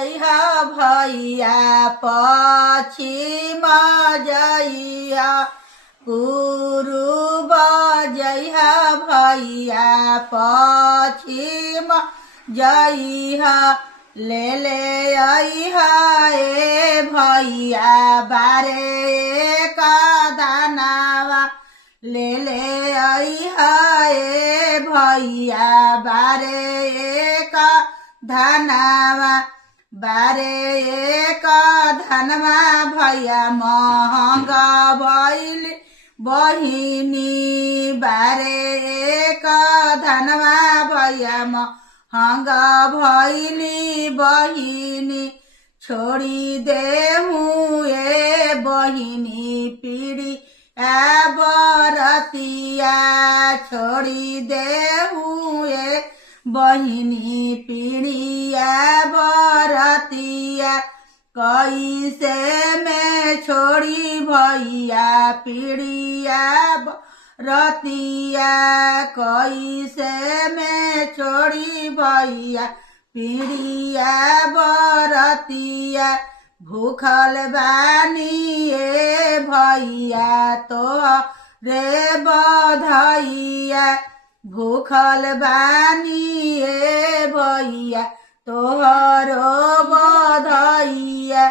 जइहा भैया पश्चिम जइहा पूर्व जइहा भैया पश्चिम जइहा ले अइहा ए भैया बारे का दानावा ले अइहा ए भैया बारे का धनवा बारे का धनवा भैया महंगा भइल बहिनी बारे का धनवा भैया महंगा भइली बहिनी छोड़ी देहूँ ए बहिनी पीड़ी बरतिया छोड़ी देहूँ ए बहिनी पीड़िया बरतिया कैसे में छोड़ी भैया पीड़िया रतिया कैसे में छोड़ी भैया पीड़िया बरतिया भूखल बानी ए भैया तो रे बधैया भूखल बानी ए भैया तोहरो बधैया